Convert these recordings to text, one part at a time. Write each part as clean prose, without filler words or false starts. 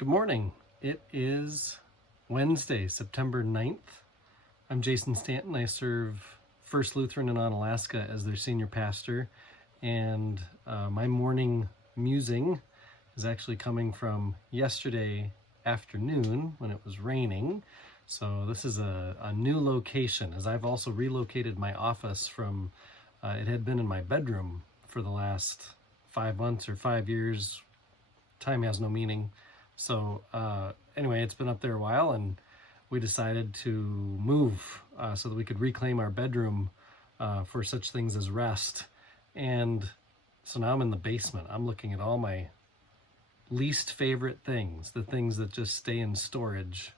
Good morning. It is Wednesday, September 9th. I'm Jason Stanton. I serve First Lutheran in Onalaska as their senior pastor, and my morning musing is actually coming from yesterday afternoon when it was raining. So this is a new location, as I've also relocated my office from, it had been in my bedroom for the last 5 months or 5 years. Time has no meaning. So anyway, it's been up there a while, and we decided to move so that we could reclaim our bedroom for such things as rest. And so now I'm in the basement. I'm looking at all my least favorite things, the things that just stay in storage.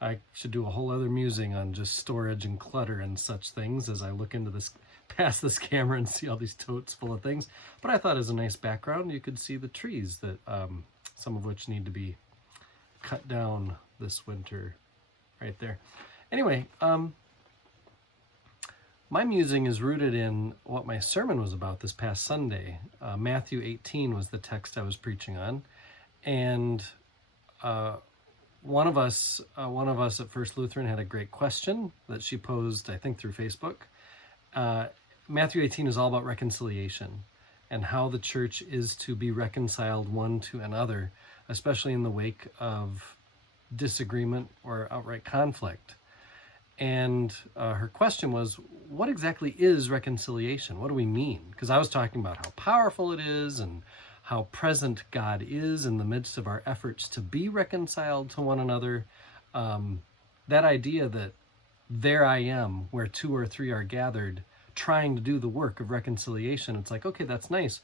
I should do a whole other musing on just storage and clutter and such things as I look into this, past this camera and see all these totes full of things. But I thought as a nice background, you could see the trees that some of which need to be cut down this winter right there. Anyway, my musing is rooted in what my sermon was about this past Sunday. Matthew 18 was the text I was preaching on, and one of us at First Lutheran had a great question that she posed, I think, through Facebook. Matthew 18 is all about reconciliation and how the church is to be reconciled one to another, especially in the wake of disagreement or outright conflict. And her question was, what exactly is reconciliation? What do we mean? Because I was talking about how powerful it is and how present God is in the midst of our efforts to be reconciled to one another. That idea that there I am, where two or three are gathered, trying to do the work of reconciliation. It's like, okay, that's nice.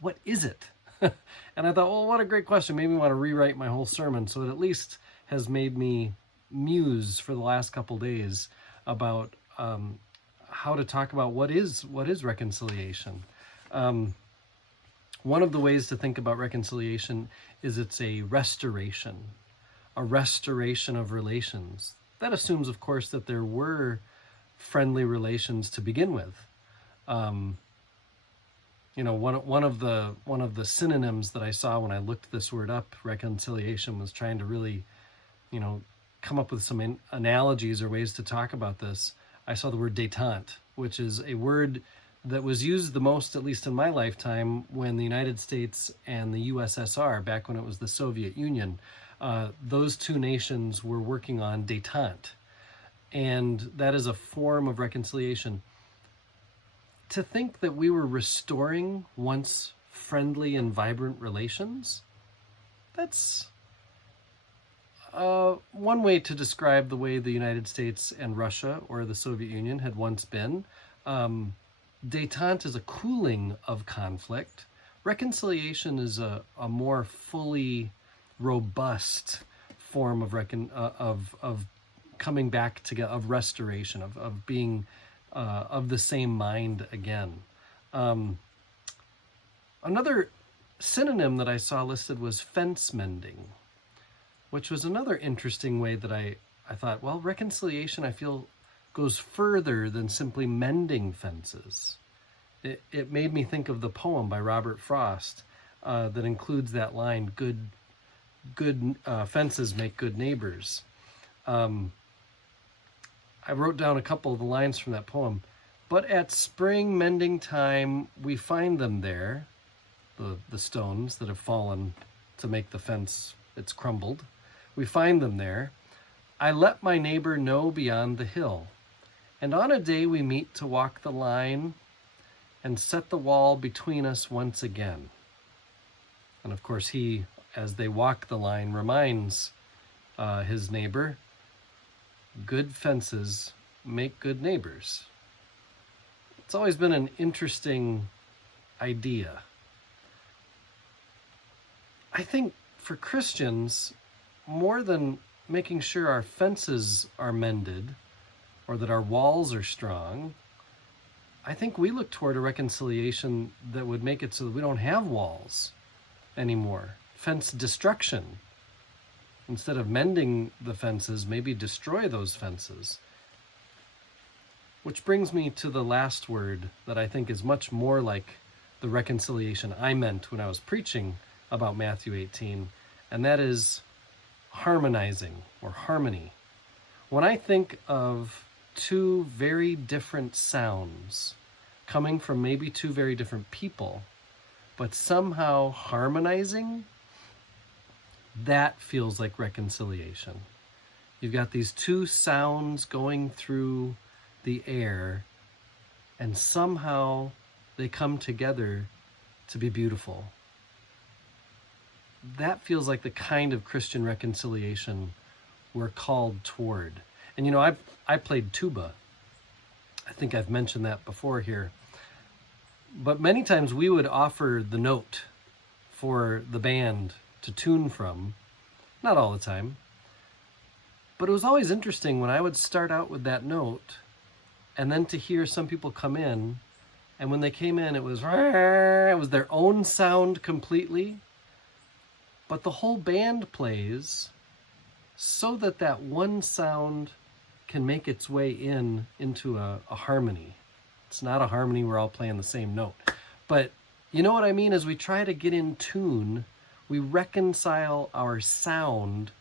What is it? And I thought, well, what a great question. Maybe I want to rewrite my whole sermon. So it at least has made me muse for the last couple days about how to talk about what is reconciliation. One of the ways to think about reconciliation is it's a restoration of relations. That assumes, of course, that there were friendly relations to begin with. One of the synonyms that I saw when I looked this word up, reconciliation, was trying to really, come up with some analogies or ways to talk about this. I saw the word détente, which is a word that was used the most, at least in my lifetime, when the United States and the USSR, back when it was the Soviet Union, those two nations were working on détente. And that is a form of reconciliation. To think that we were restoring once friendly and vibrant relations, that's one way to describe the way the United States and Russia or the Soviet Union had once been. Détente is a cooling of conflict. Reconciliation is a more fully robust form of coming back together, of restoration, of being of the same mind again. Another synonym that I saw listed was fence mending, which was another interesting way that I thought, well, reconciliation, I feel, goes further than simply mending fences. It made me think of the poem by Robert Frost that includes that line, good fences make good neighbors. I wrote down a couple of the lines from that poem. But at spring mending time, we find them there, the stones that have fallen to make the fence, it's crumbled. We find them there. I let my neighbor know beyond the hill. And on a day we meet to walk the line and set the wall between us once again. And of course he, as they walk the line, reminds his neighbor, good fences make good neighbors. It's always been an interesting idea. I think for Christians, more than making sure our fences are mended or that our walls are strong, I think we look toward a reconciliation that would make it so that we don't have walls anymore. Fence destruction. Instead of mending the fences, maybe destroy those fences. Which brings me to the last word that I think is much more like the reconciliation I meant when I was preaching about Matthew 18, and that is harmonizing or harmony. When I think of two very different sounds coming from maybe two very different people, but somehow harmonizing, that feels like reconciliation. You've got these two sounds going through the air, and somehow they come together to be beautiful. That feels like the kind of Christian reconciliation we're called toward. And you know, I played tuba. I think I've mentioned that before here. But many times we would offer the note for the band to tune from. Not all the time. But it was always interesting when I would start out with that note and then to hear some people come in, and when they came in it was their own sound completely, but the whole band plays so that that one sound can make its way into a harmony. It's not a harmony we're all playing the same note. But you know what I mean? As we try to get in tune, we reconcile our sound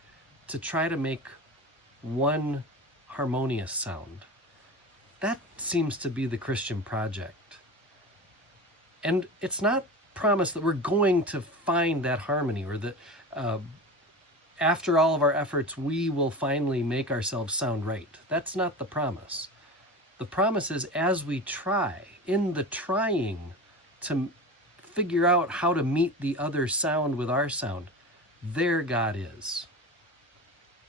to try to make one harmonious sound. That seems to be the Christian project. And it's not promised that we're going to find that harmony, or that after all of our efforts, we will finally make ourselves sound right. That's not the promise. The promise is, as we try, in the trying to figure out how to meet the other sound with our sound, there God is.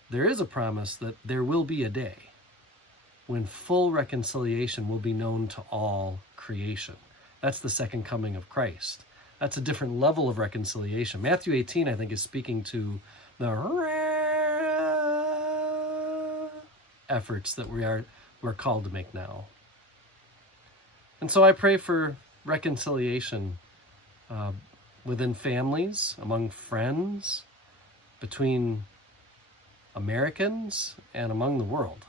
There is a promise that there will be a day when full reconciliation will be known to all creation. That's the second coming of Christ. That's a different level of reconciliation. Matthew 18, I think, is speaking to the efforts that we're called to make now. And so I pray for reconciliation within families, among friends, between Americans, and among the world.